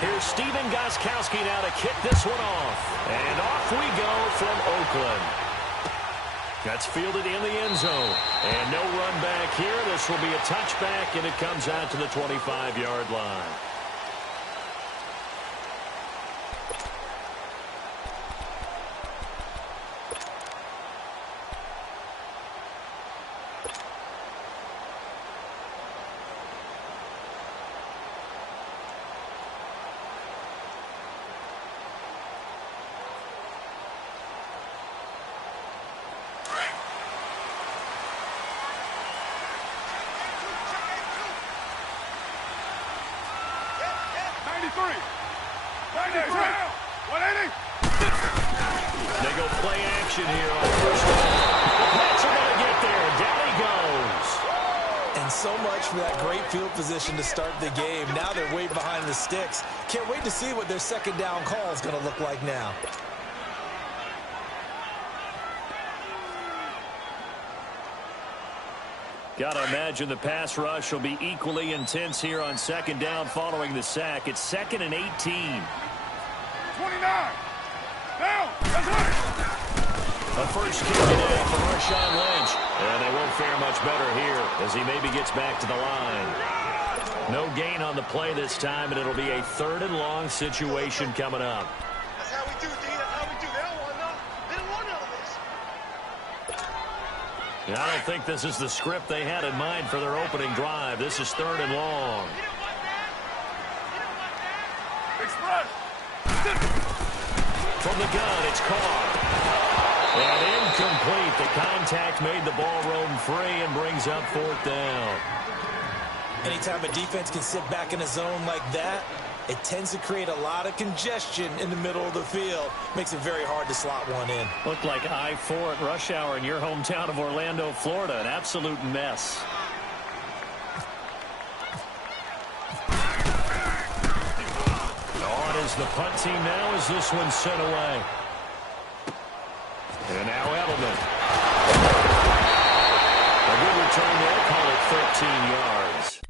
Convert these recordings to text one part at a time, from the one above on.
Here's Stephen Gostkowski now to kick this one off. And off we go from Oakland. That's fielded in the end zone. And no run back here. This will be a touchback, and it comes out to the 25-yard line. They go play action here on first down. The Pats are going to get there. Down he goes. And so much for that great field position to start the game. Now they're way behind the sticks. Can't wait to see what their second down call is going to look like now. Got to imagine the pass rush will be equally intense here on second down following the sack. It's 2nd and 18. 29. Down. That's right. A first kick today for Marshawn Lynch. And they won't fare much better here as he maybe gets back to the line. No gain on the play this time, and it'll be a 3rd and long situation coming up. That's how we do, D. That's how we do. They don't want none of this. I don't think this is the script they had in mind for their opening drive. This is 3rd and long. Express. From the gun, it's Carr. And incomplete. The contact made the ball roam free and brings up 4th down. Anytime a defense can sit back in a zone like that, it tends to create a lot of congestion in the middle of the field. Makes it very hard to slot one in. Looked like I-4 at rush hour in your hometown of Orlando, Florida. An absolute mess. On is the punt team now as this one's sent away. And now Edelman. A good return there. Call it 13 yards.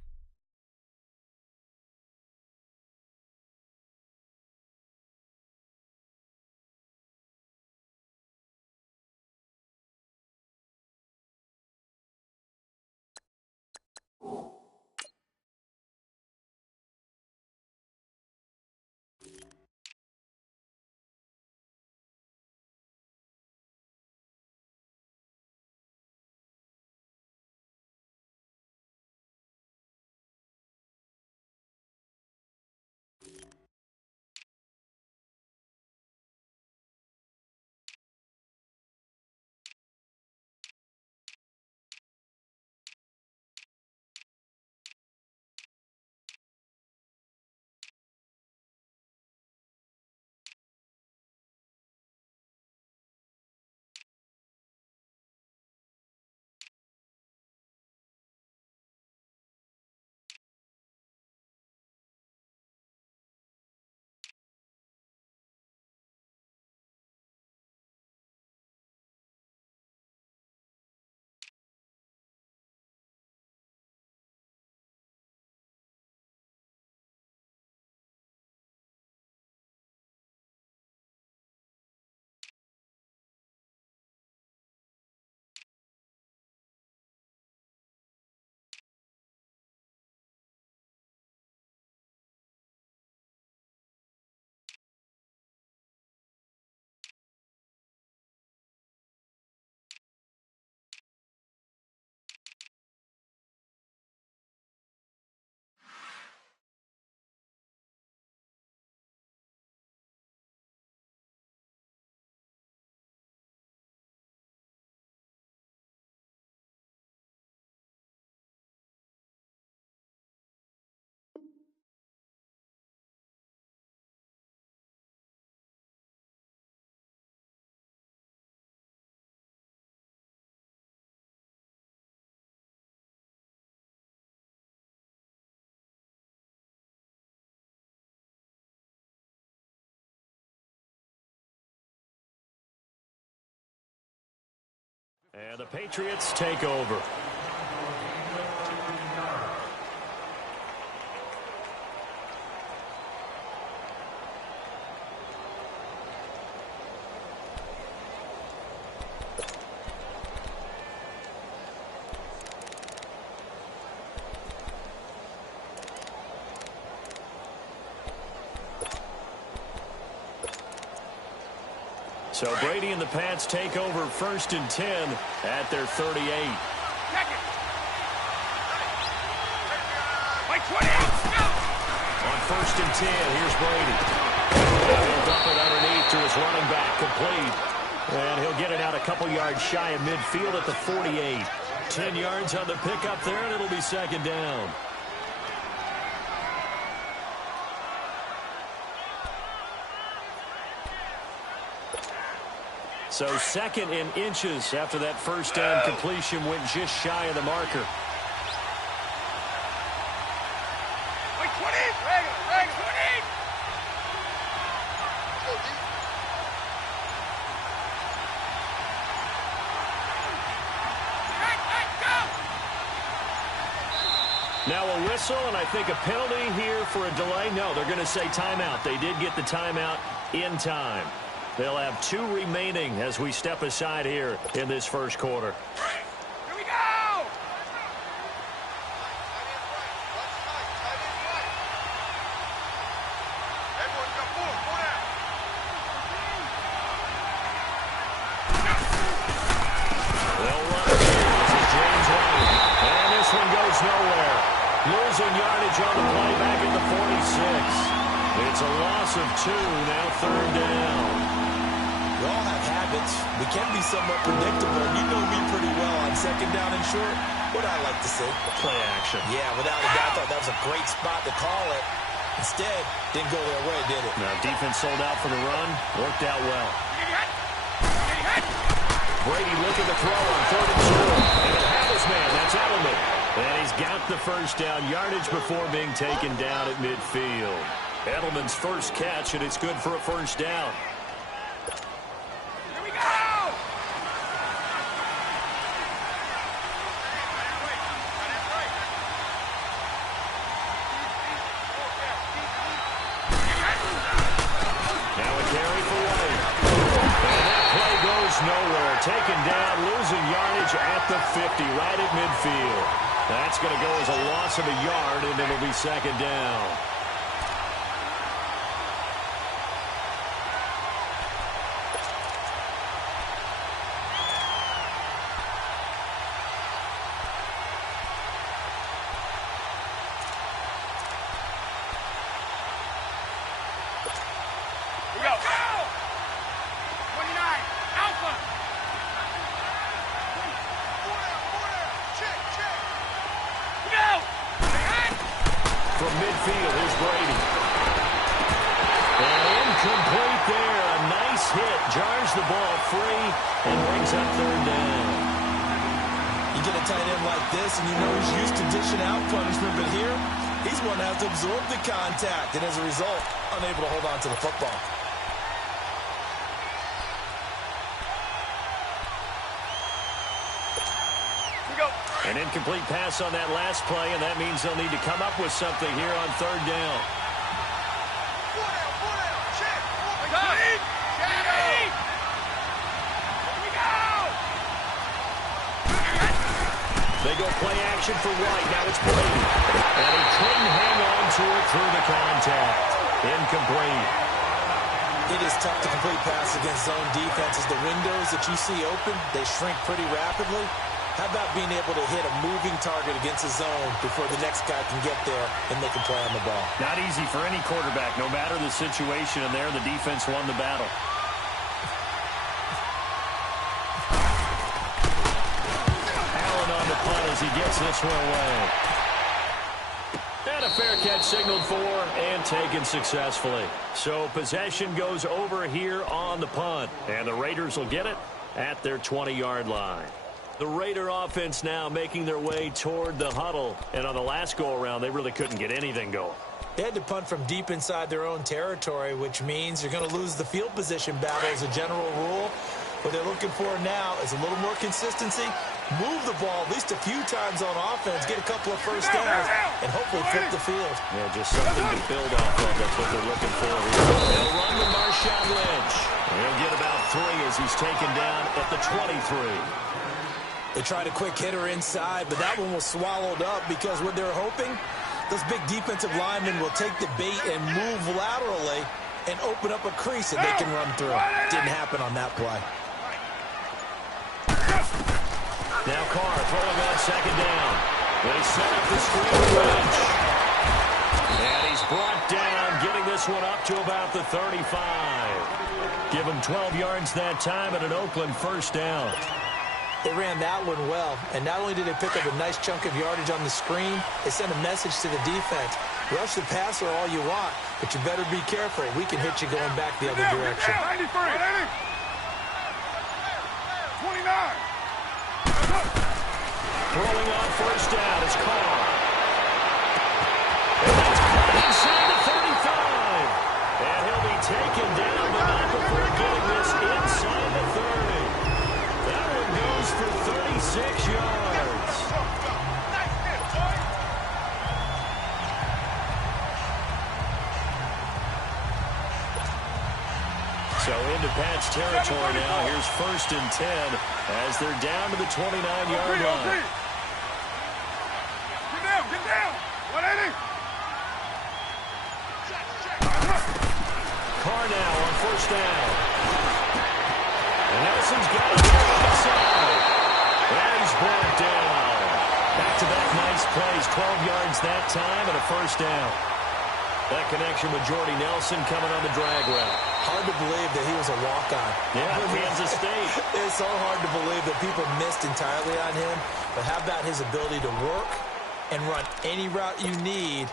And the Patriots take over. So Brady and the Pats take over 1st and 10 at their 38. On 1st and 10, here's Brady. He'll dump it underneath to his running back, complete. And he'll get it out a couple yards shy of midfield at the 48. 10 yards on the pickup there, and it'll be 2nd down. So 2nd in inches after that 1st down completion went just shy of the marker. Now a whistle, and I think a penalty here for a delay. No, they're going to say timeout. They did get the timeout in time. They'll have 2 remaining as we step aside here in this 1st quarter. Here we go! Everyone come forward, go down. They'll run it. This is James White. And this one goes nowhere. Losing yardage on the play back at the 46. It's a loss of 2, now 3rd down. We all have habits. We can be somewhat predictable. You know me pretty well on 2nd down and short. What I like to say? Play action. Yeah, without a doubt, I thought that was a great spot to call it. Instead, didn't go their way, did it? Now defense sold out for the run. Worked out well. Brady looking to throw on 3rd and short. And he'll have his man. That's Edelman. And he's got the 1st down yardage before being taken down at midfield. Edelman's first catch, and it's good for a 1st down. Nowhere, taken down, losing yardage at the 50, right at midfield. That's going to go as a loss of a yard, and it'll be 2nd down. From midfield, here's Brady. And incomplete there. A nice hit. Jars the ball free and brings up 3rd down. You get a tight end like this, and you know he's used to dishing out punishment, but here, he's one that has to absorb the contact, and as a result, unable to hold on to the football. An incomplete pass on that last play, and that means they'll need to come up with something here on 3rd down. They go play action for White. Now it's Brady. And he couldn't hang on to it through the contact. Incomplete. It is tough to complete pass against zone defenses. The windows that you see open, they shrink pretty rapidly. How about being able to hit a moving target against a zone before the next guy can get there and make a play on the ball? Not easy for any quarterback, no matter the situation, and there the defense won the battle. Allen on the punt as he gets this one away. And a fair catch signaled for and taken successfully. So possession goes over here on the punt, and the Raiders will get it at their 20-yard line. The Raider offense now making their way toward the huddle. And on the last go-around, they really couldn't get anything going. They had to punt from deep inside their own territory, which means you're going to lose the field position battle as a general rule. What they're looking for now is a little more consistency, move the ball at least a few times on offense, get a couple of 1st downs, and hopefully flip the field. Yeah, just something to build off of. That's what they're looking for here. They'll run with Marshawn Lynch. He'll get about 3 as he's taken down at the 23. They tried a quick hitter inside, but that one was swallowed up because what they're hoping, those big defensive linemen will take the bait and move laterally and open up a crease that they can run through. Didn't happen on that play. Now Carr throwing on second down. They set up the screen bench. And he's brought down, getting this one up to about the 35. Give him 12 yards that time and an Oakland first down. They ran that one well, and not only did they pick up a nice chunk of yardage on the screen, they sent a message to the defense. Rush the passer all you want, but you better be careful. We can hit you going back the other direction. 93. 29. Throwing on first down is Carr. And that's caught inside the 35. And he'll be taken down, but not before getting this inside the 30. That one goes for 36 yards. So into Pat's territory now. Here's 1st and 10 as they're down to the 29-yard line. Get down. 180. Carr now on first down. And Nelson's got it on the outside. And he's brought down. Back-to-back nice plays. 12 yards that time and a first down. That connection with Jordy Nelson coming on the drag route. Hard to believe that he was a walk-on. Yeah, Kansas State. It's so hard to believe that people missed entirely on him. But how about his ability to work and run any route you need?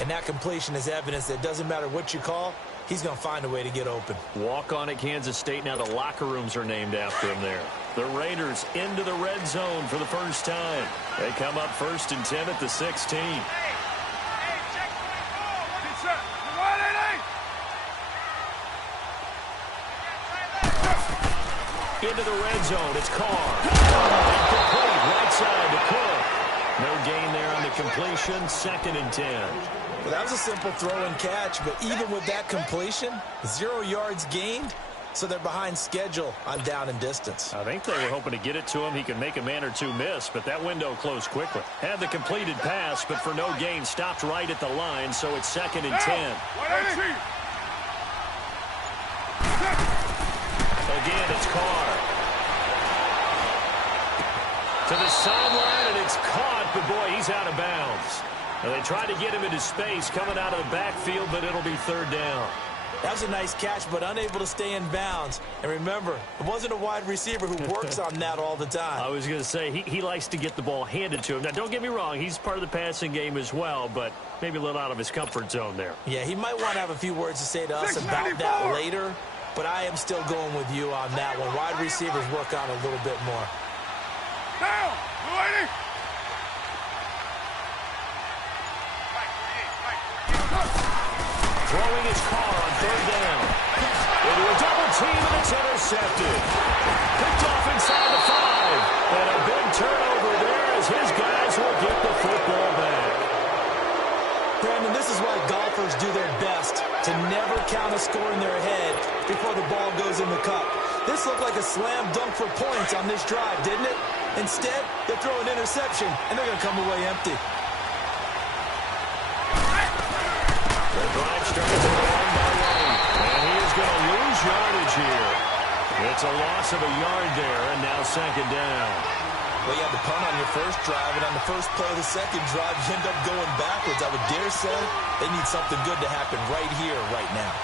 And that completion is evidence that it doesn't matter what you call, he's going to find a way to get open. Walk on at Kansas State. Now the locker rooms are named after him there. The Raiders into the red zone for the first time. They come up 1st and 10 at the 16. Into the red zone. It's Carr. Incomplete. Right side to Cook. No gain there on the completion. 2nd and 10. Well, that was a simple throw and catch, but even with that completion, 0 yards gained, so they're behind schedule on down and distance. I think they were hoping to get it to him. He could make a man or two miss, but that window closed quickly. Had the completed pass, but for no gain, stopped right at the line, so it's 2nd and 10. Again, it's Carr. To the sideline, and it's caught, but boy, he's out of bounds. Now, they tried to get him into space coming out of the backfield, but it'll be 3rd down. That was a nice catch, but unable to stay in bounds. And remember, it wasn't a wide receiver who works on that all the time. I was going to say, he likes to get the ball handed to him. Now, don't get me wrong, he's part of the passing game as well, but maybe a little out of his comfort zone there. Yeah, he might want to have a few words to say to us about that later, but I am still going with you on that one. Wide receivers work on a little bit more. Down! Lady! Throwing his Carr on 3rd down. Into a double team, and it's intercepted. Picked off inside the 5. And a big turnover there as his guys will get the football back. Brandon, this is why golfers do their best to never count a score in their head before the ball goes in the cup. This looked like a slam dunk for points on this drive, didn't it? Instead, they throw an interception, and they're going to come away empty. The drive starts at the 1-by-1, and he is going to lose yardage here. It's a loss of a yard there, and now 2nd down. Well, you had the punt on your first drive, and on the first play of the second drive, you end up going backwards. I would dare say they need something good to happen right here, right now.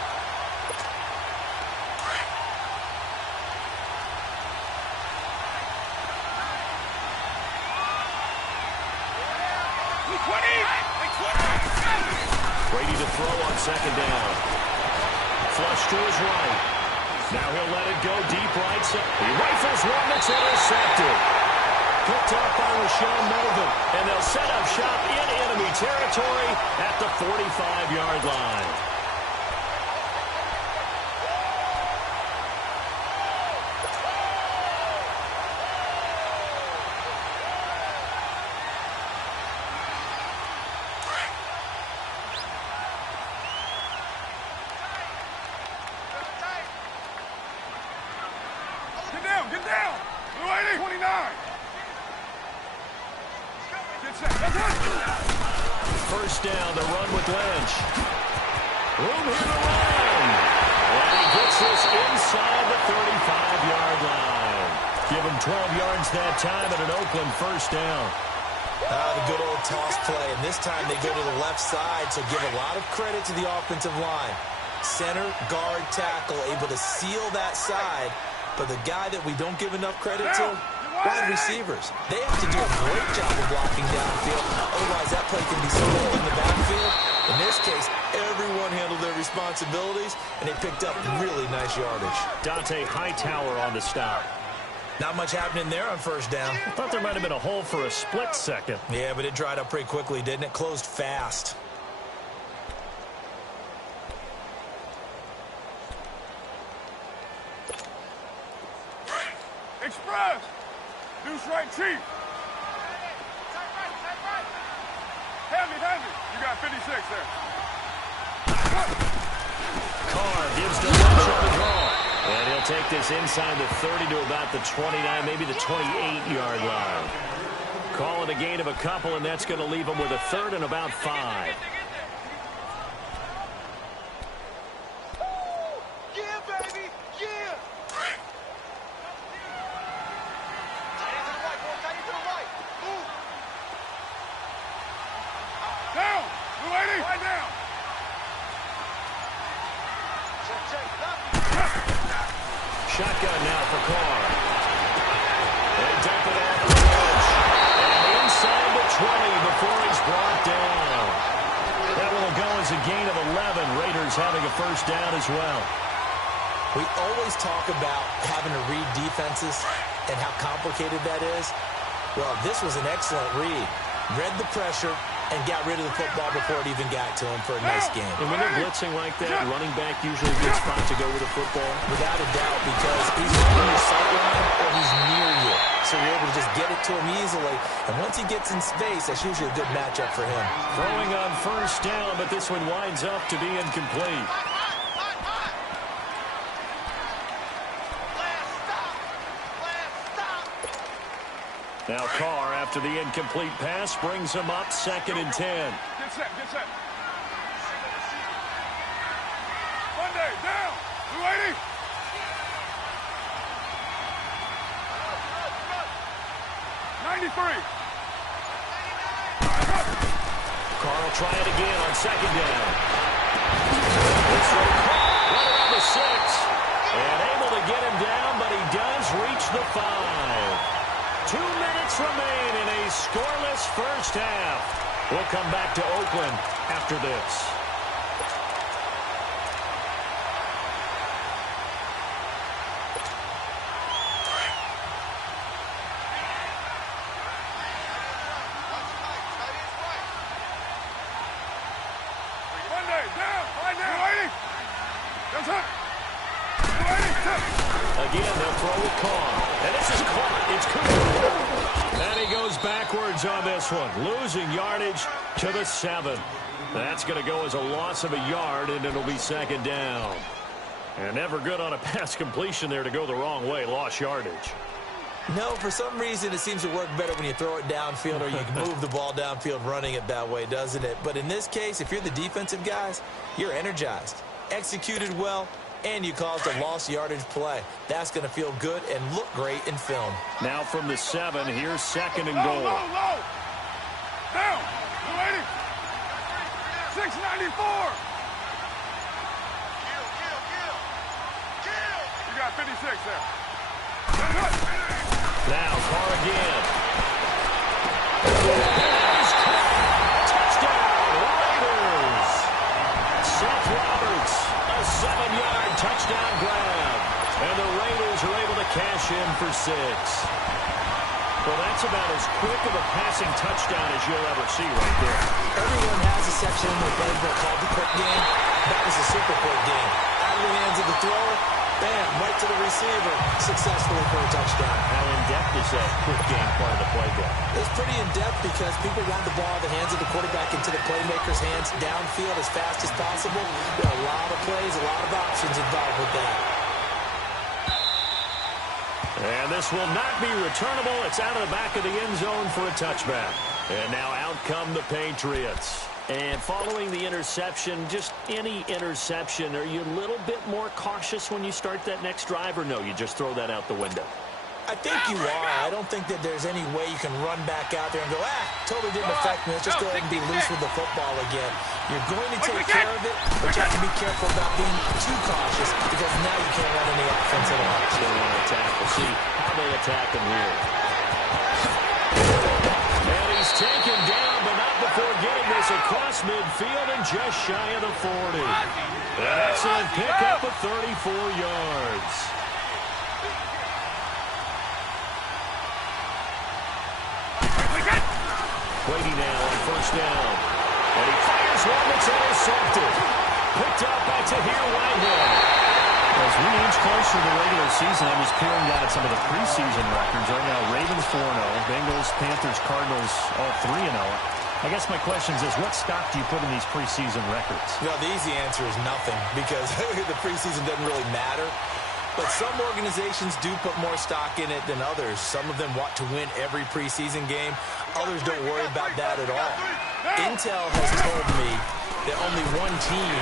Brady to throw on 2nd down. Flush to his right. Now he'll let it go deep right side. He rifles one that's intercepted. Picked up by Rashaan Melvin. And they'll set up shop in enemy territory at the 45-yard line. Get down! Blue 80! 29! First down, the run with Lynch. Room here to run. gets this inside the 35-yard line. Give him 12 yards that time and an Oakland first down. The good old toss play, and this time they go to the left side, so give a lot of credit to the offensive line. Center, guard, tackle, able to seal that side, but the guy that we don't give enough credit to, wide receivers. They have to do a great job of blocking downfield, otherwise that play can be sold in the backfield. In this case, everyone handled their responsibilities, and they picked up really nice yardage. Dante Hightower on the stop. Not much happening there on first down. I thought there might have been a hole for a split second. Yeah, but it dried up pretty quickly, didn't it? Closed fast. Express! Deuce right, Chief. Heavy. You got 56 there. Carr gives the lunch on the draw. And he'll take this inside the 30 to about the 29, maybe the 28-yard line. Call it a gain of a couple, and that's going to leave him with a third and about 5. Yeah, baby! Yeah! Tight end to the right, boy. Tight end to the right. Move! Down! Blue 80! Right down! Check. Shotgun now for Carr. They dump it off the edge. And inside the 20 before he's brought down. That will go as a gain of 11. Raiders having a first down as well. We always talk about having to read defenses and how complicated that is. Well, this was an excellent read. Read the pressure and got rid of the football before it even got to him for a nice game. And when they're blitzing like that, running back usually a good spot to go with the football. Without a doubt, because he's on your sideline or he's near you. So you're able to just get it to him easily. And once he gets in space, that's usually a good matchup for him. Throwing on first down, but this one winds up to be incomplete. Now Carr, after the incomplete pass, brings him up 2nd and 10. Get set. Monday, down! Blue 80! Carr will try it again on 2nd down. This one caught right around the 6. And able to get him down, but he does reach the 5. 2 minutes remain in a scoreless first half. We'll come back to Oakland after this. Monday, down! Right down! 80! That's it! 80! Again, they'll throw with Carr. And this is caught. It's Cooper. And he goes backwards on this one. Losing yardage to the 7. That's going to go as a loss of a yard, and it'll be 2nd down. And never good on a pass completion there to go the wrong way. Lost yardage. No, for some reason it seems to work better when you throw it downfield or you can move the ball downfield running it that way, doesn't it? But in this case, if you're the defensive guys, you're energized, executed well, and you caused a lost yardage play. That's going to feel good and look great in film. Now from the 7, here's 2nd and goal. Low. Down. 280. 694. Kill. You got 56 there. Now Carr again. He's caught. Touchdown, Raiders. Seth Roberts, a 7-yard touchdown grab. And the Raiders are able to cash in for 6. Well, that's about as quick of a passing touchdown as you'll ever see right there. Everyone has a section in their playbook called the quick game. That was a super quick game. Out of the hands of the thrower, bam, right to the receiver, successfully for a touchdown. How in-depth is that quick game part of the playbook? It's pretty in-depth because people want the ball in the hands of the quarterback into the playmaker's hands downfield as fast as possible. There are a lot of plays, a lot of options involved with that. And this will not be returnable. It's out of the back of the end zone for a touchback. And now out come the Patriots. And following the interception, just any interception, are you a little bit more cautious when you start that next drive, or no, you just throw that out the window? I think you are. I don't think that there's any way you can run back out there and go, totally didn't affect me. Let's just go ahead and be loose with the football again. You're going to take care of it, but you have to be careful about being too cautious because now you can't run any offense at all. Still want to attack. We'll see how they attack him here. And he's taken down, but not before getting this across midfield and just shy of the 40. An excellent pickup of 34 yards. Brady now on first down. And he fires one that's intercepted. Picked up by Tahir Whitehead. As we inch closer to the regular season, I'm just peering down at some of the preseason records. Right now, Ravens 4-0, Bengals, Panthers, Cardinals, all 3-0. I guess my question is, what stock do you put in these preseason records? Well, the easy answer is nothing because the preseason doesn't really matter. But some organizations do put more stock in it than others. Some of them want to win every preseason game. Others don't worry about that at all. Intel has told me that only one team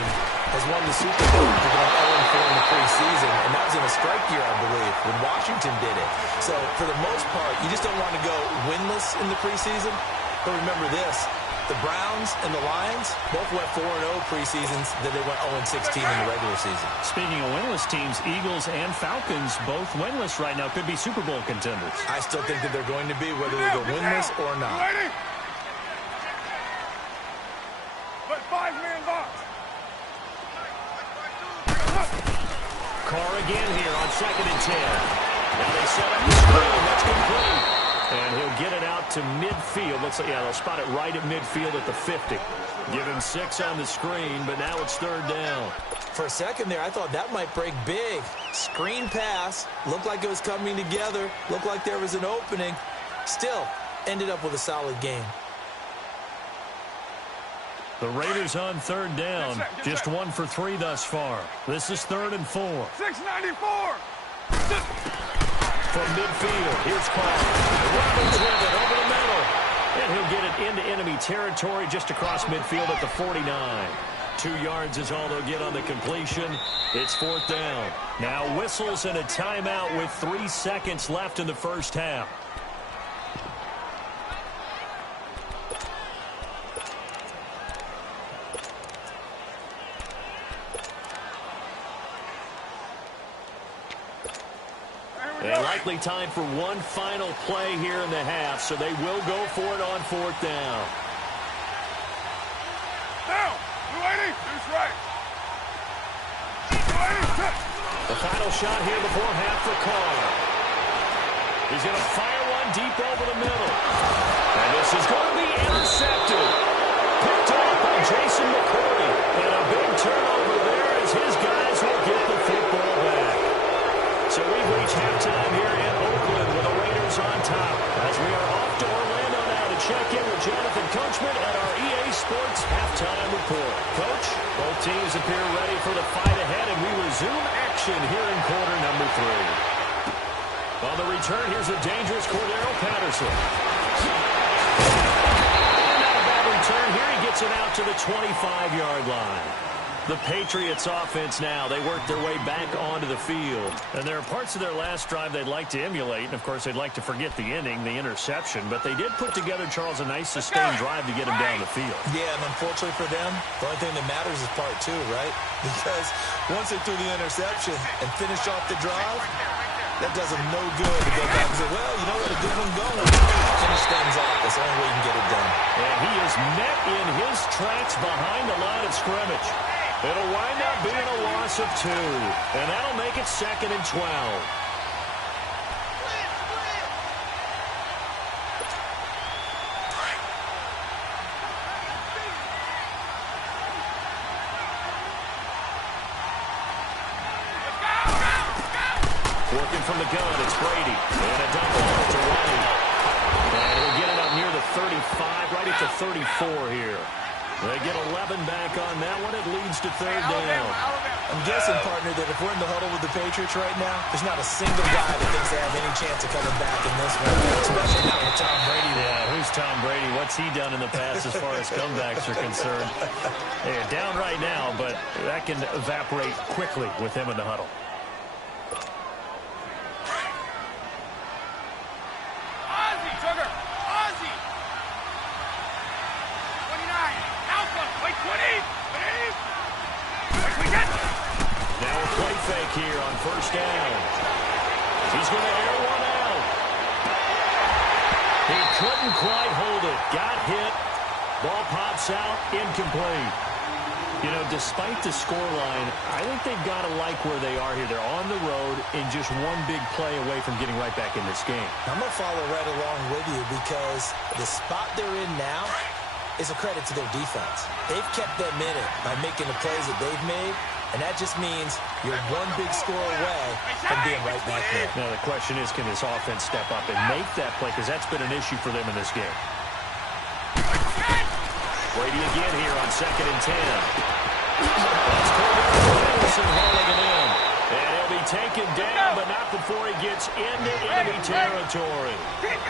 has won the Super Bowl for going 0-4 in the preseason, and that was in a strike year, I believe, when Washington did it. So, for the most part, you just don't want to go winless in the preseason. But remember this. The Browns and the Lions both went 4-0 preseasons, then they went 0-16 in the regular season. Speaking of winless teams, Eagles and Falcons both winless right now, could be Super Bowl contenders. I still think that they're going to be, whether they go winless or not. Put 5-man box. Carr again here on 2nd and 10. Now they set up the screen. That's complete. And he'll get it out to midfield. Looks like, they'll spot it right at midfield at the 50. Give him 6 on the screen, but now it's 3rd down. For a second there, I thought that might break big. Screen pass. Looked like it was coming together. Looked like there was an opening. Still, ended up with a solid game. The Raiders on 3rd down. Just 1 for 3 thus far. This is 3rd and 4. 694. From midfield, here's Carr. Robbins with it over the middle. And he'll get it into enemy territory just across midfield at the 49. 2 yards is all they'll get on the completion. It's 4th down. Now whistles and a timeout with 3 seconds left in the first half. And likely time for one final play here in the half, so they will go for it on 4th down. Now, 280. Who's right? 280. The final shot here before half for Carr. He's going to fire one deep over the middle. And this is going to be intercepted. Picked off by Jason McCourty. And a big turnover there as his guys will get the football back. So we've reached halftime here in Oakland with the Raiders on top. As we are off to Orlando now to check in with Jonathan Coachman at our EA Sports Halftime Report. Coach, both teams appear ready for the fight ahead, and we resume action here in quarter number 3. On the return, here's a dangerous Cordero Patterson. And not a bad return here. He gets it out to the 25-yard line. The Patriots offense now, they work their way back onto the field. And there are parts of their last drive they'd like to emulate. And, of course, they'd like to forget the inning, the interception. But they did put together, Charles, a nice sustained drive to get him down the field. Yeah, and unfortunately for them, the only thing that matters is part 2, right? Because once they threw the interception and finished off the drive, that does them no good to go back and say, well, you know what, a good one going. Finish things off. That's the only way you can get it done. And he is met in his tracks behind the line of scrimmage. It'll wind up being a loss of 2, and that'll make it 2nd and 12. Working from the gun, it's Brady. And a dump off to White. And he'll get it up near the 35, right at the 34 here. They get 11 back on that one. It leads to third down. I'm guessing, partner, that if we're in the huddle with the Patriots right now, there's not a single guy that thinks they have any chance of coming back in this one, especially now with Tom Brady. Yeah, who's Tom Brady? What's he done in the past as far as comebacks are concerned? They're down right now, but that can evaporate quickly with him in the huddle. Ozzie, Sugar! Ozzie! 29! Alpha! Wait, 20! Now a play fake here on first down. He's going to air one out. He couldn't quite hold it. Got hit. Ball pops out. Incomplete. You know, despite the scoreline, I think they've got to like where they are here. They're on the road in just one big play away from getting right back in this game. I'm going to follow right along with you because the spot they're in now is a credit to their defense. They've kept them in it by making the plays that they've made, and that just means you're one big score away from being right back there. Now, the question is, can this offense step up and make that play? Because that's been an issue for them in this game. Brady again here on 2nd and 10. That's Wilson hauling it in. And he'll be taken down, but not before he gets into enemy territory.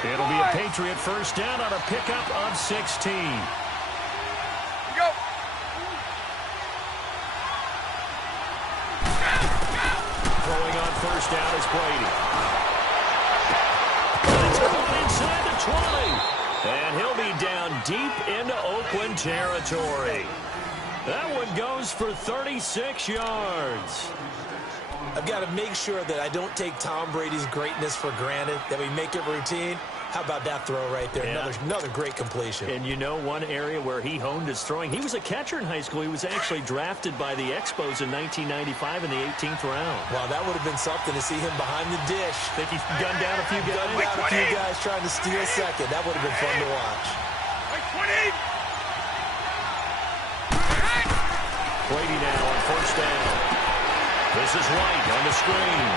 It'll be a Patriot first down on a pickup of 16. Go! Throwing on first down is Brady. It's caught inside the 20. And he'll be down deep into Oakland territory. That one goes for 36 yards. I've got to make sure that I don't take Tom Brady's greatness for granted, that we make it routine. How about that throw right there? Yeah. Another great completion. And you know one area where he honed his throwing? He was a catcher in high school. He was actually drafted by the Expos in 1995 in the 18th round. Wow, that would have been something to see him behind the dish. Think he gunned down a few guys? Gunned down a few guys trying to steal second. That would have been fun to watch. Wait, 20! Brady now on first down. This is White on the screen.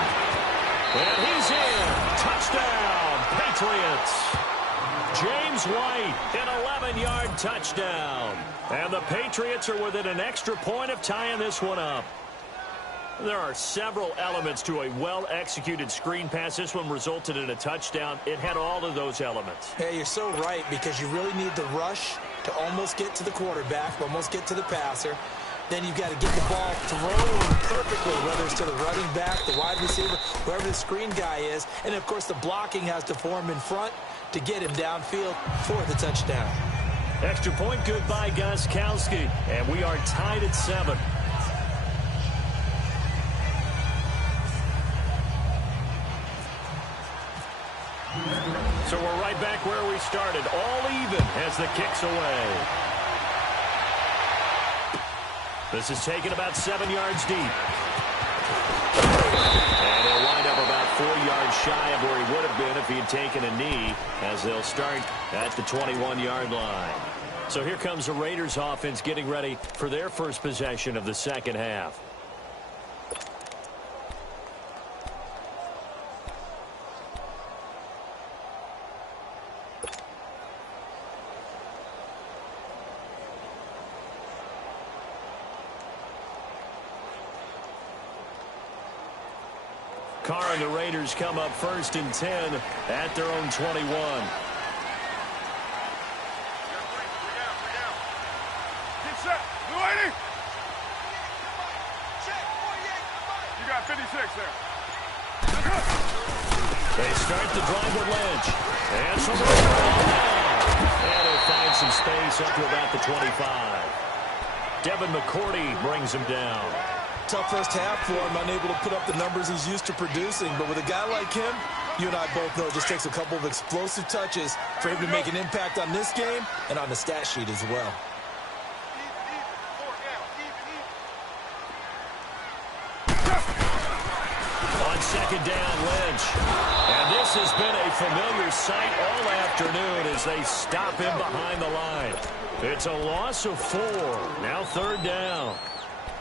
And he's in. Touchdown, Patriots. James White, an 11-yard touchdown. And the Patriots are within an extra point of tying this one up. There are several elements to a well-executed screen pass. This one resulted in a touchdown. It had all of those elements. Yeah, you're so right, because you really need the rush to almost get to the quarterback, almost get to the passer. Then you've got to get the ball thrown perfectly, whether it's to the running back, the wide receiver, wherever the screen guy is. And, of course, the blocking has to form in front to get him downfield for the touchdown. Extra point good by Gostkowski. And we are tied at 7. So we're right back where we started. All even as the kick's away. This is taken about 7 yards deep. And he'll wind up about 4 yards shy of where he would have been if he had taken a knee, as they'll start at the 21-yard line. So here comes the Raiders offense getting ready for their first possession of the second half. Carr and the Raiders come up 1st and 10 at their own 21. We're down. Get set. Blue 80. You got 56 there. They start the drive with Lynch. And some and he'll find some space up to about the 25. Devin McCourty brings him down. Tough first half for him, unable to put up the numbers he's used to producing. But with a guy like him, you and I both know it just takes a couple of explosive touches for him to make an impact on this game and on the stat sheet as well. On second down, Lynch. And this has been a familiar sight all afternoon as they stop him behind the line. It's a loss of 4. Now 3rd down.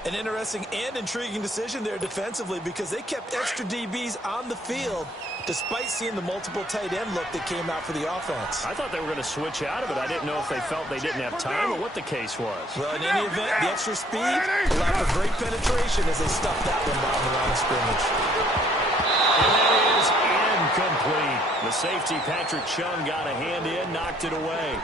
An interesting and intriguing decision there defensively because they kept extra DBs on the field despite seeing the multiple tight end look that came out for the offense. I thought they were going to switch out of it. I didn't know if they felt they didn't have time or what the case was. Well, in any event, the extra speed allowed for great penetration as they stuffed that one down the line of scrimmage. And that is incomplete. The safety, Patrick Chung, got a hand in, knocked it away.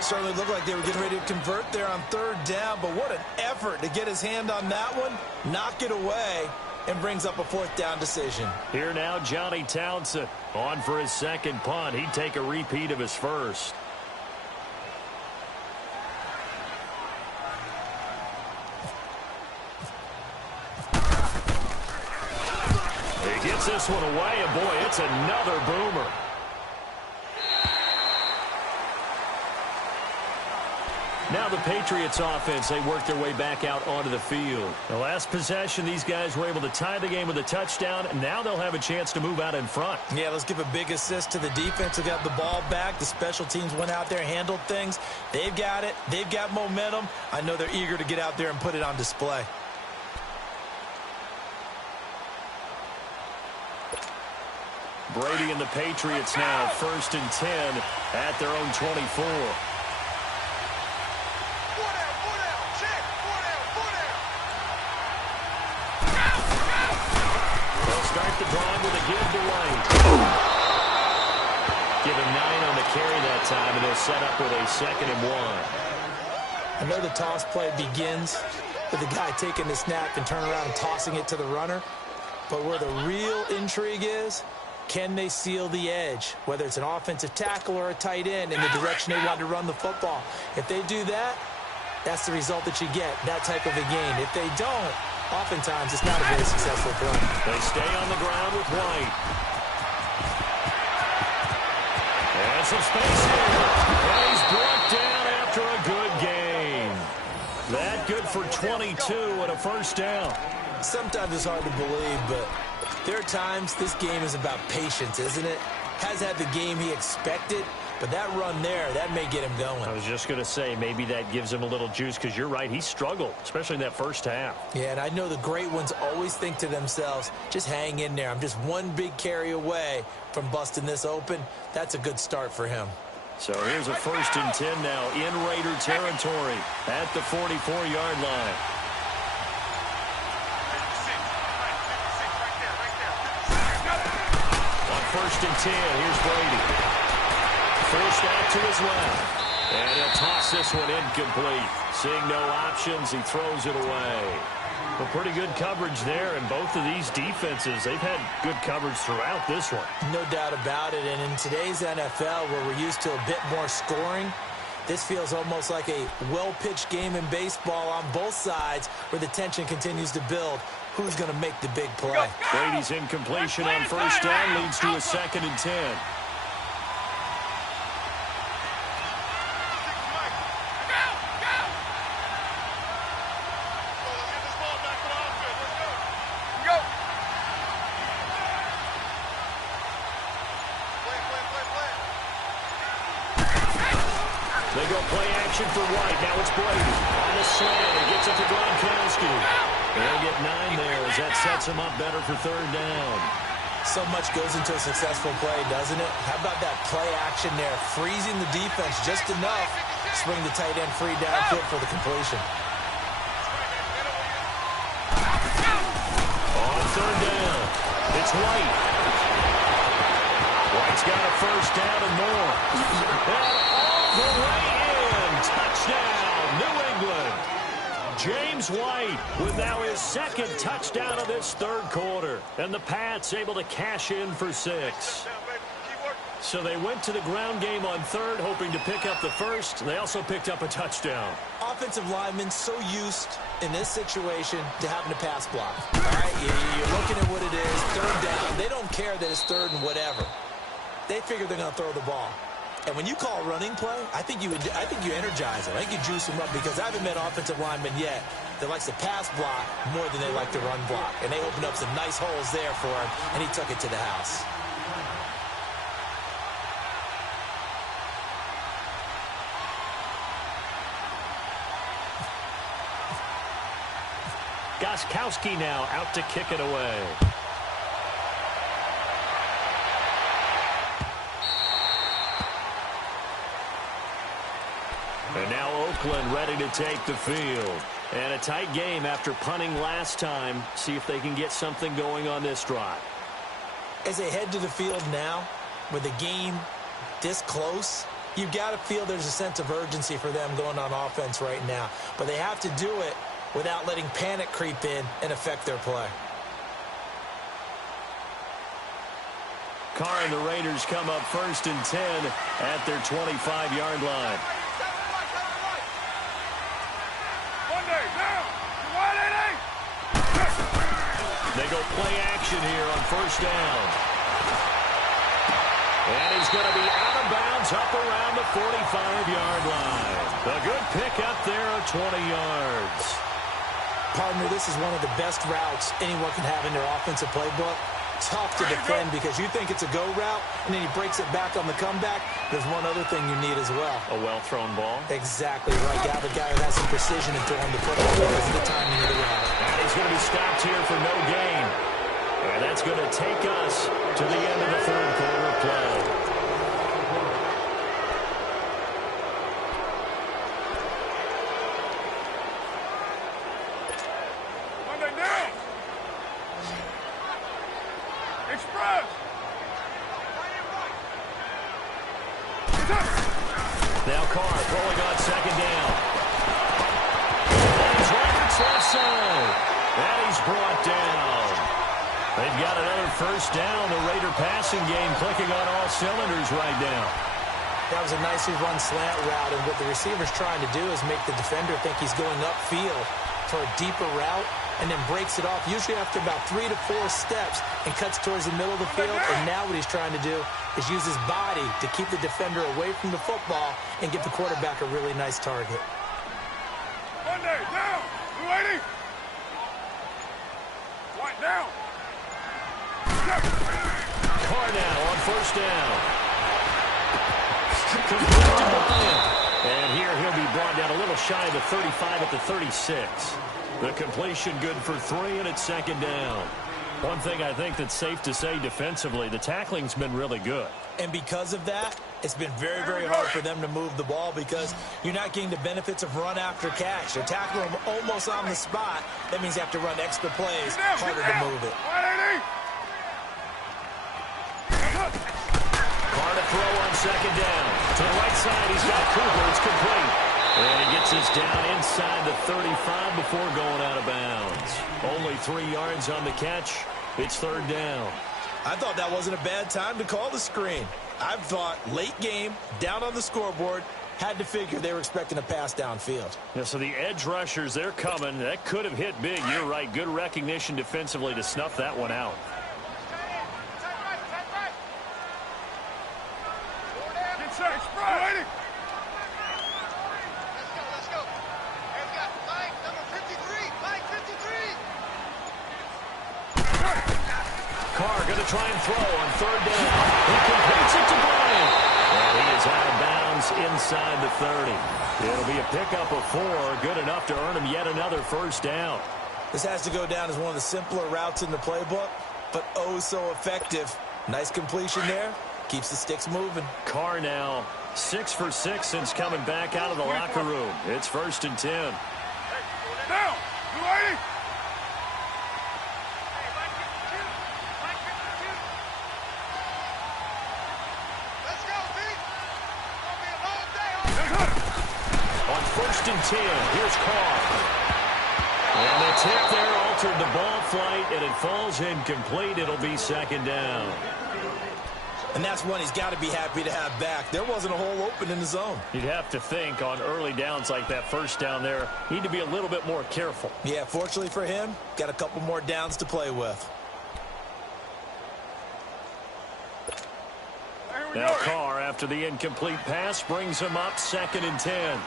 Certainly looked like they were getting ready to convert there on third down, but what an effort to get his hand on that one, knock it away, and brings up a fourth down decision. Here now, Johnny Townsend on for his second punt. He'd take a repeat of his first. He gets this one away, and boy, it's another boomer. Now the Patriots offense, they work their way back out onto the field. The last possession, these guys were able to tie the game with a touchdown, and now they'll have a chance to move out in front. Yeah, let's give a big assist to the defense who got the ball back. The special teams went out there, handled things. They've got it. They've got momentum. I know they're eager to get out there and put it on display. Brady and the Patriots now, 1st and 10 at their own 24. Start the drive with a give to White. Give him 9 on the carry that time, and they'll set up with a 2nd and 1. I know the toss play begins with the guy taking the snap and turning around and tossing it to the runner. But where the real intrigue is, can they seal the edge? Whether it's an offensive tackle or a tight end in the direction they want to run the football. If they do that, that's the result that you get, that type of a gain. If they don't, oftentimes it's not a very successful play. They stay on the ground with White. And some space here. And he's brought down after a good gain. That good for 22 and a first down. Sometimes it's hard to believe, but there are times this game is about patience, isn't it? Has had the game he expected, but that run there, that may get him going. I was just going to say, maybe that gives him a little juice, because you're right, he struggled, especially in that first half. Yeah, and I know the great ones always think to themselves, just hang in there. I'm just one big carry away from busting this open. That's a good start for him. So here's a 1st and 10 now in Raider territory at the 44-yard line. On 1st and 10, here's Brady. Forced out to his left. And he'll toss this one incomplete. Seeing no options, he throws it away. Well, pretty good coverage there, and both of these defenses, they've had good coverage throughout this one. No doubt about it, and in today's NFL, where we're used to a bit more scoring, this feels almost like a well-pitched game in baseball on both sides where the tension continues to build. Who's going to make the big play? Brady's incompletion on 1st down leads to a 2nd and 10. They go play action for White. Now it's Brady on the slant. He gets it to Gronkowski. They'll get 9 there as that sets him up better for 3rd down. So much goes into a successful play, doesn't it? How about that play action there? Freezing the defense just enough to swing the tight end free downfield for the completion. On 3rd down, it's White. White's got a 1st down and more. And all the way in. Touchdown, New England. James White with now his 2nd touchdown of this 3rd quarter. And the Pats able to cash in for 6. So they went to the ground game on 3rd, hoping to pick up the 1st. They also picked up a touchdown. Offensive linemen so used in this situation to having to pass block. All right, you're looking at what it is, 3rd down. They don't care that it's 3rd and whatever. They figure they're going to throw the ball. And when you call a running play, I think you energize them. I think you juice them up, because I haven't met offensive linemen yet that likes to pass block more than they like to run block. And they opened up some nice holes there for him, and he took it to the house. Gostkowski now out to kick it away. And now Oakland ready to take the field. And a tight game after punting last time. See if they can get something going on this drive. As they head to the field now, with the game this close, you've got to feel there's a sense of urgency for them going on offense right now. But they have to do it without letting panic creep in and affect their play. Carr and the Raiders come up 1st and 10 at their 25-yard line. They go play action here on 1st down. And he's going to be out of bounds up around the 45-yard line. A good pickup there of 20 yards. Partner, this is one of the best routes anyone can have in their offensive playbook. Tough to defend because you think it's a go route, and then he breaks it back on the comeback. There's one other thing you need as well. A well-thrown ball. Exactly right. You have a guy who has some precision in throwing the football because of the timing of the route. And he's going to be stopped here for no gain. And that's going to take us to the end of the 3rd quarter play. Now Carr throwing on 2nd down. He's Roberts left side. And he's brought down. They've got another 1st down. The Raider passing game clicking on all cylinders right now. That was a nicely run slant route, and what the receiver's trying to do is make the defender think he's going upfield for a deeper route, and then breaks it off, usually after about 3 to 4 steps, and cuts towards the middle of the field. And now what he's trying to do is use his body to keep the defender away from the football and give the quarterback a really nice target. Monday, down! You waiting? White down! Carr now on 1st down. Complete to Bryant. And here he'll be brought down a little shy of the 35 at the 36. The completion good for 3, and it's 2nd down. One thing I think that's safe to say defensively, the tackling's been really good. And because of that, it's been very, very hard for them to move the ball because you're not getting the benefits of run after catch. They're tackling them almost on the spot. That means you have to run extra plays, harder to move it. Carr to throw on 2nd down. To the right side, he's got Cooper. It's complete. And he gets us down inside the 35 before going out of bounds. Only 3 yards on the catch. It's 3rd down. I thought that wasn't a bad time to call the screen. I thought late game, down on the scoreboard, had to figure they were expecting a pass downfield. Yeah, so the edge rushers, they're coming. That could have hit big. You're right. Good recognition defensively to snuff that one out. Carr going to try and throw on 3rd down. He completes it to Bryant. And he is out of bounds inside the 30. It'll be a pickup of 4. Good enough to earn him yet another 1st down. This has to go down as one of the simpler routes in the playbook, but oh so effective. Nice completion there. Keeps the sticks moving. Carr now 6 for 6 since coming back out of the locker room. It's 1st and 10. Down! You waiting? Let's go, Pete! It's gonna be a long day. On 1st and 10, here's Carr. And the tip there altered the ball flight, and it falls incomplete. It'll be 2nd down. And that's one he's got to be happy to have back. There wasn't a hole open in the zone. You'd have to think on early downs like that 1st down there, need to be a little bit more careful. Yeah, fortunately for him, got a couple more downs to play with. Now Carr, after the incomplete pass, brings him up 2nd and 10. 4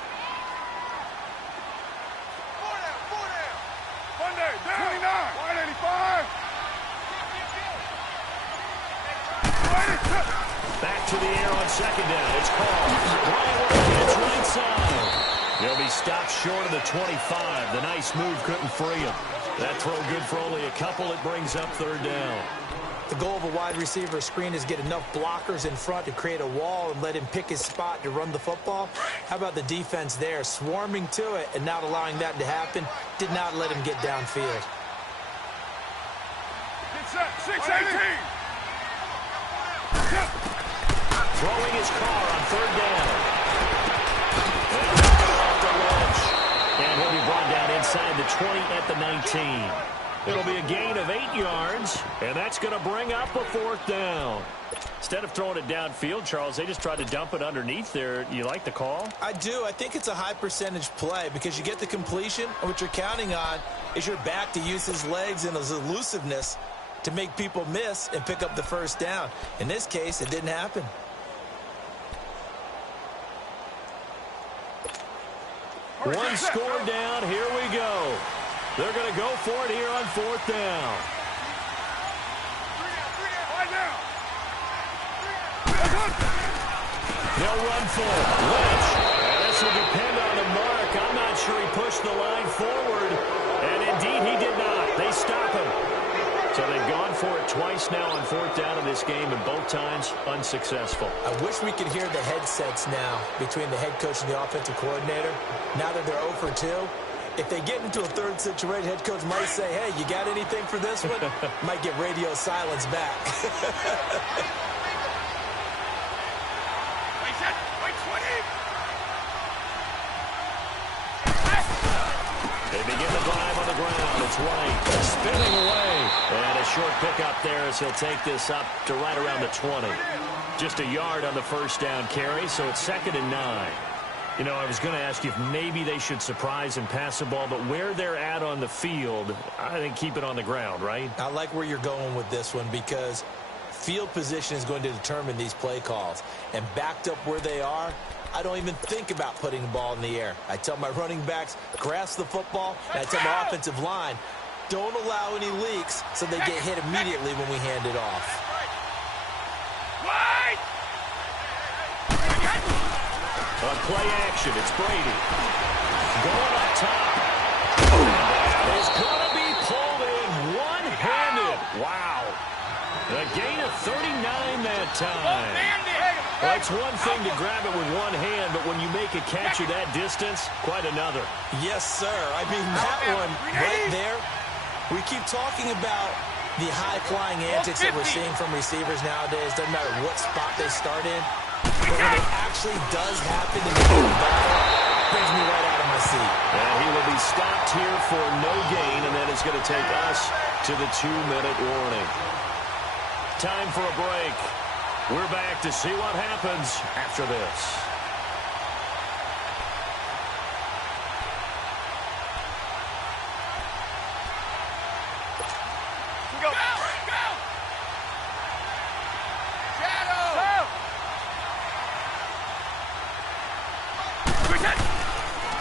down. Monday, down. 29. 185. Back to the air on 2nd down. It's Carr. Bryant with a catch right side. He'll be stopped short of the 25. The nice move couldn't free him. That throw good for only a couple. It brings up third down. The goal of a wide receiver screen is get enough blockers in front to create a wall and let him pick his spot to run the football. How about the defense there, swarming to it and not allowing that to happen? Did not let him get downfield. Get set. 6-18. Throwing his car on third down. And took it off the ledge. And he'll be brought down inside the 20 at the 19. It'll be a gain of 8 yards, and that's going to bring up a fourth down. Instead of throwing it downfield, Charles, they just tried to dump it underneath there. You like the call? I do. I think it's a high percentage play because you get the completion, and what you're counting on is your back to use his legs and his elusiveness to make people miss and pick up the first down. In this case, it didn't happen. One score down. Here we go. They're going to go for it here on fourth down. They'll run for it. Lynch. This will depend on the mark. I'm not sure he pushed the line forward. And indeed, he did not. They stop him. So they've gone for it twice now on fourth down in this game, and both times unsuccessful. I wish we could hear the headsets now between the head coach and the offensive coordinator. Now that they're 0 for 2, if they get into a third situation, head coach might say, hey, you got anything for this one? Might get radio silence back. They begin the drive on the ground. It's White spinning away. And a short pickup there as he'll take this up to right around the 20. Just a yard on the first down carry, so it's 2nd and 9. You know, I was going to ask you if maybe they should surprise and pass the ball, but where they're at on the field, I think keep it on the ground, right? I like where you're going with this one because field position is going to determine these play calls. And backed up where they are, I don't even think about putting the ball in the air. I tell my running backs, grasp the football, and I tell my offensive line, don't allow any leaks so they get hit immediately when we hand it off. On play action, it's Brady. Going up top. That is going to be pulled in one-handed. Wow. A gain of 39 that time. Well, it's one thing to grab it with one hand, but when you make a catch at that distance, quite another. Yes, sir. I mean, that one right there, we keep talking about the high-flying antics that we're seeing from receivers nowadays. Doesn't matter what spot they start in. But when it actually does happen in the ball, it brings me right out of my seat. And he will be stopped here for no gain, and that is going to take us to the 2-minute warning. Time for a break. We're back to see what happens after this. Go. Shadow.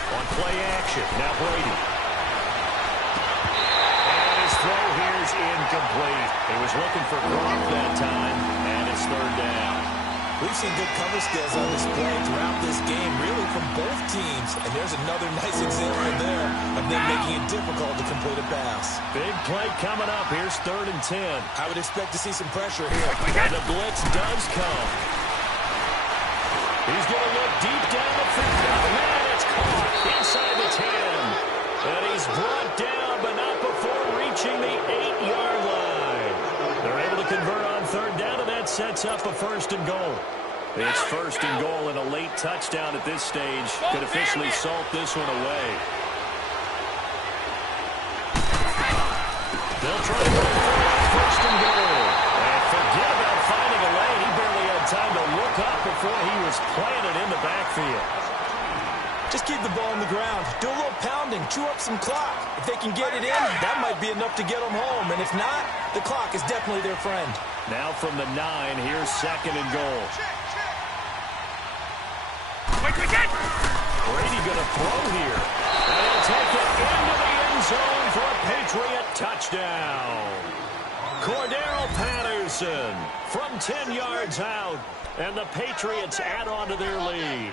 On play action, now Brady. And his throw here is incomplete. He was looking for Gronk that time, and it's third down. We've seen good cover skills on display throughout this game, really from both teams. And there's another nice example there of them making it difficult to complete a pass. Big play coming up. Here's 3rd and 10. I would expect to see some pressure here. And the blitz does come. He's going to look deep down the field. Oh, man, it's caught inside the 10. And he's brought down, but not before reaching the 8-yard line. They're able to convert on third down, and that sets up a 1st and goal. It's 1st and goal, and a late touchdown at this stage could officially salt this one away. They'll try to go for it. 1st and goal. And forget about finding a lane. He barely had time to look up before he was planted in the backfield. Just keep the ball on the ground. Do a little pounding. Chew up some clock. If they can get it in, that might be enough to get them home. And if not, the clock is definitely their friend. Now from the 9, here's 2nd and goal. Brady going to throw here. And he'll take it into the end zone for a Patriot touchdown. Cordero Patterson from 10 yards out. And the Patriots add on to their lead.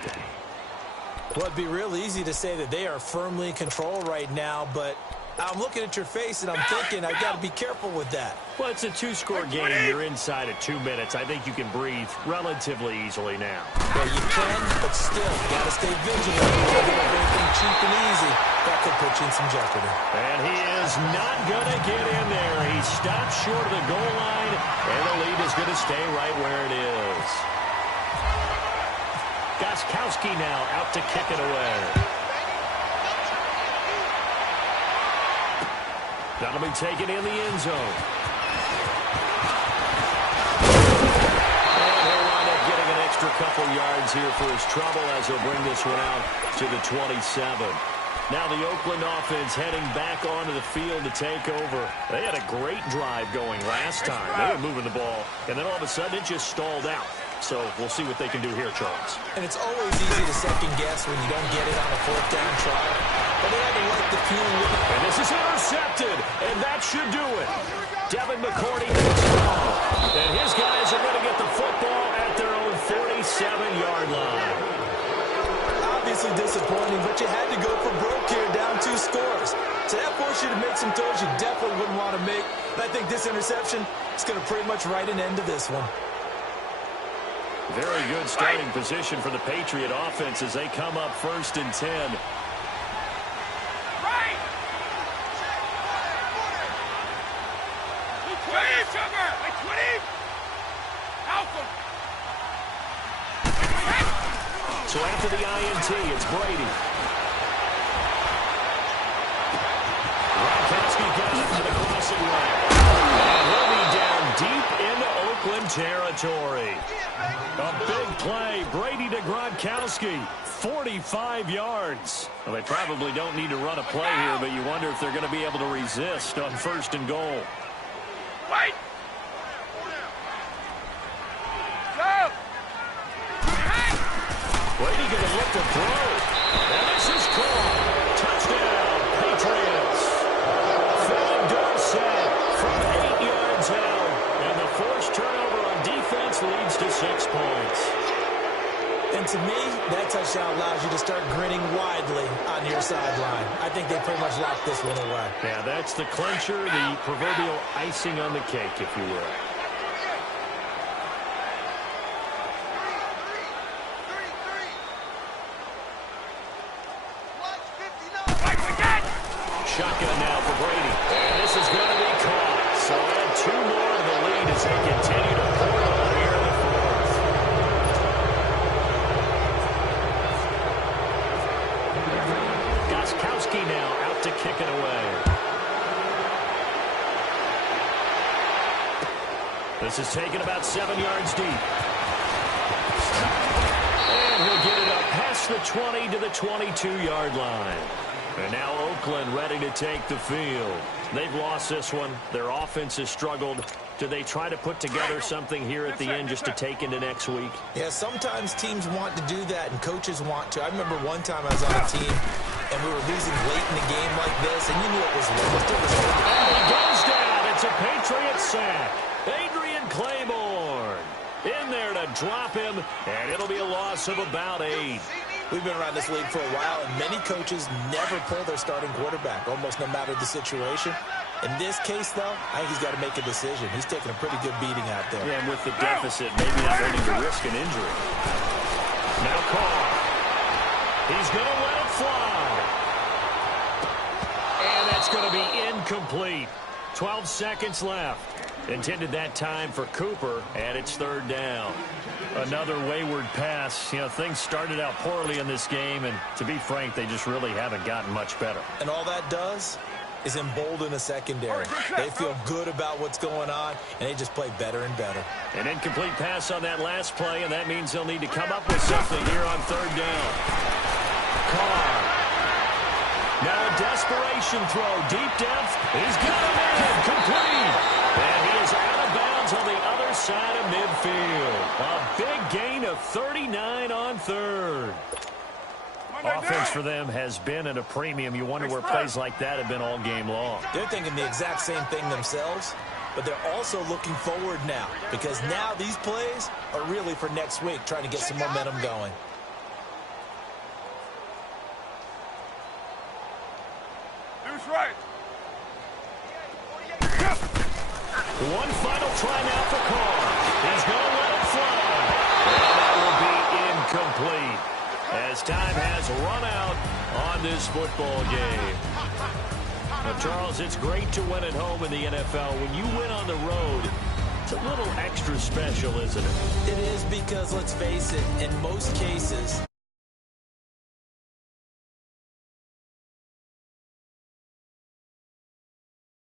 Well, it'd be real easy to say that they are firmly in control right now, but I'm looking at your face, and I'm thinking I've got to be careful with that. Well, it's a two-score game. You're inside at 2 minutes. I think you can breathe relatively easily now. Well, you can, but still, got to stay vigilant. Don't give up anything cheap and easy. That could put you in some jeopardy. And he is not going to get in there. He stops short of the goal line, and the lead is going to stay right where it is. Gostkowski now out to kick it away. That'll be taken in the end zone. And he'll wind up getting an extra couple yards here for his trouble as he'll bring this one out to the 27. Now the Oakland offense heading back onto the field to take over. They had a great drive going last time. They were moving the ball, and then all of a sudden it just stalled out. So we'll see what they can do here, Charles. And it's always easy to second-guess when you don't get it on a fourth-down try. But they had to like the feeling with it. And this is intercepted, and that should do it. Devin McCourty makes it off. And his guys are going to get the football at their own 47-yard line. Obviously disappointing, but you had to go for broke here, down 2 scores. So that forced you to make some throws you definitely wouldn't want to make. And I think this interception is going to pretty much write an end to this one. Very good starting position for the Patriot offense as they come up 1st and 10. So after the INT, it's Brady. Gronkowski gets it to the crossing line. And he'll be down deep into Oakland territory. A big play. Brady to Gronkowski. 45 yards. Well, they probably don't need to run a play here, but you wonder if they're going to be able to resist on 1st and goal. Wait! Brady going to look to throw. And this is caught. Touchdown, Patriots. Philip Dorsett from 8 yards out. And the forced turnover on defense leads to 6 points. And to me, that touchdown allows you to start grinning widely on your sideline. I think they pretty much locked this one away. Yeah, that's the clincher, the proverbial icing on the cake, if you will. Shotgun now for Brady. And this is going to be caught. So add 2 more to the lead as they continue to pour it on here in the 4th. Gostkowski now out to kick it away. This is taken about 7 yards deep. And he'll get it up past the 20 to the 22-yard line. And now Oakland ready to take the field. They've lost this one. Their offense has struggled. Do they try to put together something here at the end just to take into next week? Yeah, sometimes teams want to do that and coaches want to. I remember one time I was on a team and we were losing late in the game like this, and you knew it was lost. It was over. And he goes down. It's a Patriot sack. Adrian Claiborne in there to drop him, and it'll be a loss of about 8. We've been around this league for a while, and many coaches never pull their starting quarterback, almost no matter the situation. In this case, though, I think he's got to make a decision. He's taking a pretty good beating out there. Yeah, and with the deficit, maybe not wanting to risk an injury. Now Carr. He's going to let it fly. And that's going to be incomplete. 12 seconds left. Intended that time for Cooper, and it's 3rd down. Another wayward pass. You know, things started out poorly in this game, and to be frank, they just really haven't gotten much better. And all that does is embolden the secondary. They feel good about what's going on, and they just play better and better. An incomplete pass on that last play, and that means they'll need to come up with something here on 3rd down. Carr. Now a desperation throw. Deep depth. He's got him in. Complete. And he is out of bounds on the other side of midfield. A big gain of 39 on 3rd. Offense for them has been at a premium. You wonder where plays like that have been all game long. They're thinking the exact same thing themselves, but they're also looking forward now, because now these plays are really for next week, trying to get some momentum going. Deuce right. One final try now for Carr. He's going to let it fly. And that will be incomplete as time has run out on this football game. Now, Charles, it's great to win at home in the NFL. When you win on the road, it's a little extra special, isn't it? It is because, let's face it, in most cases,